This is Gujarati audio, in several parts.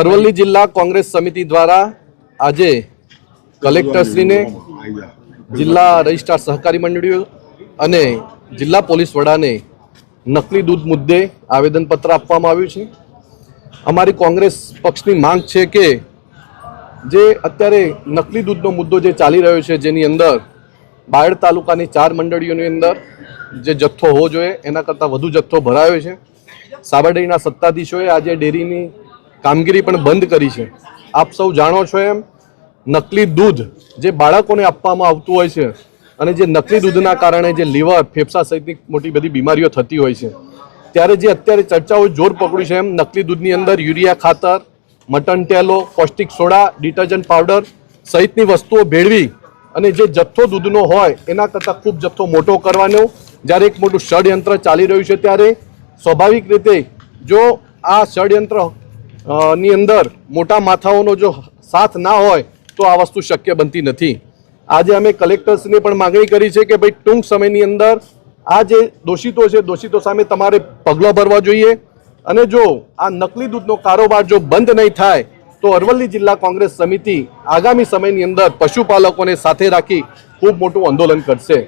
અરવલ્લી જિલ્લા કોંગ્રેસ સમિતિ દ્વારા આજે કલેક્ટરશ્રીને, જિલ્લા રજિસ્ટ્રાર સહકારી મંડળીઓ અને જિલ્લા પોલીસ વડાને નકલી દૂધ મુદ્દે આવેદનપત્ર આપવામાં આવ્યું છે. અમારી કોંગ્રેસ પક્ષની માંગ છે કે જે અત્યારે નકલી દૂધનો મુદ્દો જે ચાલી રહ્યો છે, જેની અંદર બાયડ તાલુકાની 4 મંડળીઓની અંદર જે જથ્થો હોવો જોઈએ એના કરતાં વધુ જથ્થો ભરાયો છે. સાબરડેરીના સત્તાધીશોએ આજે ડેરીની કામગીરી પણ બંધ કરી છે. આપ સૌ જાણો છો એમ નકલી દૂધ જે બાળકોને આપવામાં આવતું હોય છે અને જે નકલી દૂધના કારણે જે લીવર, ફેફસા સહિતની મોટી બધી બીમારીઓ થતી હોય છે, ત્યારે જે અત્યારે ચર્ચાઓ જોર પકડ્યું છે એમ નકલી દૂધની અંદર યુરિયા ખાતર, મટન ટેલો, પૌષ્ટિક સોડા, ડિટર્જન્ટ પાવડર સહિતની વસ્તુઓ ભેળવી અને જે જથ્થો દૂધનો હોય એના કરતાં ખૂબ જથ્થો મોટો કરવાનો જ્યારે એક મોટું ષડયંત્ર ચાલી રહ્યું છે, ત્યારે સ્વાભાવિક રીતે જો આ ષડયંત્ર ની અંદર મોટા માથાઓનો જો સાથ ના હોય તો આ વસ્તુ શક્ય બનતી નથી. આજે અમે કલેક્ટર્સને પણ માગણી કરી છે કે ભાઈ ટૂંક સમયની અંદર આ જે દોષિતો છે, દોષિતો સામે તમારે પગલાં ભરવા જોઈએ અને જો આ નકલી દૂધનો કારોબાર જો બંધ નહીં થાય તો અરવલ્લી જિલ્લા કોંગ્રેસ સમિતિ આગામી સમયની અંદર પશુપાલકોને સાથે રાખી ખૂબ મોટું આંદોલન કરશે.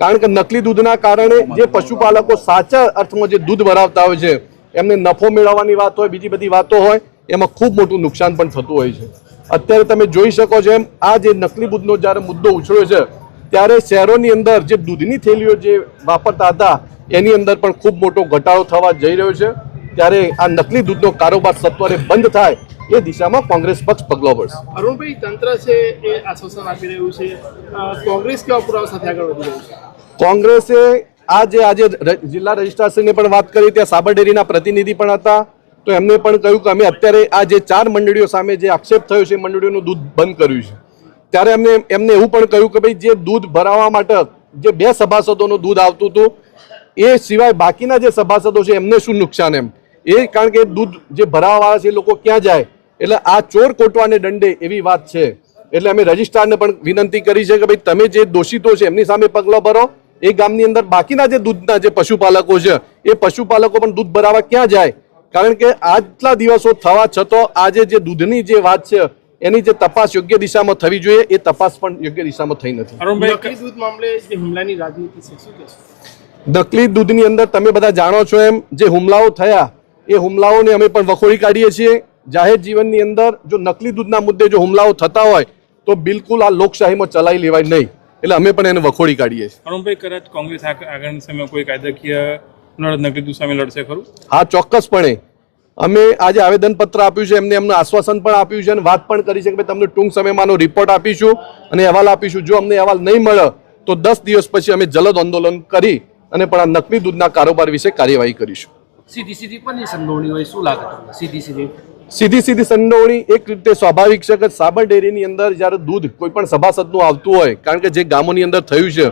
કારણ કે નકલી દૂધના કારણે જે પશુપાલકો સાચા અર્થમાં જે દૂધ ભરાવતા હોય છે એમને નફો મેળવવાની વાત હોય, બીજી બધી વાતો હોય, એમાં ખૂબ મોટું નુકસાન પણ થતું હોય છે. અત્યારે તમે જોઈ શકો છો એમ આ જે નકલી દૂધનો જ્યારે મુદ્દો ઉછળ્યો છે ત્યારે શહેરોની અંદર જે દૂધની થેલીઓ જે વાપરતા હતા એની અંદર પણ ખૂબ મોટો ઘટાડો થવા જઈ રહ્યો છે. ત્યારે આ નકલી દૂધનો કારોબાર સત્વરે બંધ થાય એ દિશામાં કોંગ્રેસ પક્ષ પગલો ભરશે. અરુણભાઈ, તંત્ર છે એ આશ્વાસન આપી રહ્યું છે, કોંગ્રેસ કેવા પુરાવા સાથે આગળ વધી રહ્યું છે? કોંગ્રેસે આજે જિલ્લા રજિસ્ટ્રારશ્રીને પણ વાત કરી, ત્યાં સાબરડેરીના પ્રતિનિધિ પણ હતા, તો એમને પણ કહ્યું કે અમે અત્યારે આ જે 4 મંડળીઓ સામે જે આક્ષેપ થયો છે મંડળીઓનું દૂધ બંધ કર્યું છે. ત્યારે એમને એવું પણ કહ્યું કે ભાઈ જે દૂધ ભરાવવા માટે જે 2 સભાસદોનું દૂધ આવતું હતું એ સિવાય બાકીના જે સભાસદો છે એમને શું નુકસાન એમ એ, કારણ કે દૂધ જે ભરાવાવાળા છે એ લોકો ક્યાં જાય, એટલે આ ચોર કોટવાને દંડે એવી વાત છે. એટલે અમે રજિસ્ટ્રારને પણ વિનંતી કરી છે કે ભાઈ તમે જે દોષિતો છે એમની સામે પગલાં ભરો. એ ગામની અંદર બાકીના જે દૂધના જે પશુપાલકો છે એ પશુપાલકો પણ દૂધ ભરાવા ક્યાં જાય, કારણ કે આટલા દિવસો થવા છતાં આજે જે દૂધની જે વાત છે એની જે તપાસ યોગ્ય દિશામાં થવી જોઈએ એ તપાસ પણ યોગ્ય દિશામાં થઈ નથી. નકલી દૂધ મામલે જે હુમલાની રાજનીતિ છે, શું કહેશો? નકલી દૂધની અંદર તમે બધા જાણો છો એમ જે હુમલાઓ થયા એ હુમલાઓને અમે પણ વખોડી કાઢીએ છીએ. જાહેર જીવનની અંદર જો નકલી દૂધના મુદ્દે જો હુમલાઓ થતા હોય તો બિલકુલ આ લોકશાહીમાં ચલાવી લેવાય નહીં, એટલે અમે પણ એને વખોડી કાઢીએ છીએ. અરુણભાઈ, કદાચ કોંગ્રેસ આગળના સમયમાં કોઈ કાયદાકીય નકલી દૂધ સામે લડશે ખરું? હા, ચોક્કસપણે. અમે આજે આવેદનપત્ર આપ્યું છે, એમને આશ્વાસન પણ આપ્યું છે અને વાત પણ કરી છે કે ભાઈ તમને ટૂંક સમયમાં રિપોર્ટ આપીશું અને અહેવાલ આપીશું. જો અમને અહેવાલ નહીં મળે તો 10 દિવસ પછી અમે જલદ આંદોલન કરી અને પણ આ નકલી દૂધના કારોબાર વિશે કાર્યવાહી કરીશું. સીધી પણ સંડોવણી હોય, શું લાગે તમને? સીધી સંડોવણી એક રીતે સ્વાભાવિક છે કે સાબર ડેરીની અંદર જ્યારે દૂધ કોઈ પણ સભાસદનું આવતું હોય, કારણ કે જે ગામોની અંદર થયું છે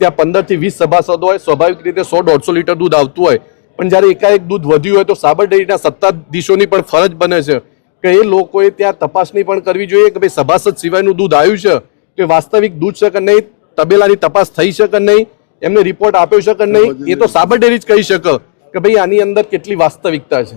ત્યાં 15 થી 20 સભાસદો હોય, સ્વાભાવિક રીતે 100-150 લીટર દૂધ આવતું હોય, પણ જ્યારે એકાએક દૂધ વધ્યું હોય તો સાબર ડેરીના સત્તાધીશોની પણ ફરજ બને છે કે એ લોકોએ ત્યાં તપાસણી પણ કરવી જોઈએ કે ભાઈ સભાસદ સિવાયનું દૂધ આવ્યું છે તો એ વાસ્તવિક દૂધ છે કે નહીં, તબેલાની તપાસ થઈ છે કે નહીં, એમને રિપોર્ટ આપ્યો છે કે નહીં, એ તો સાબર ડેરી જ કહી શકે કે ભાઈ આની અંદર કેટલી વાસ્તવિકતા છે.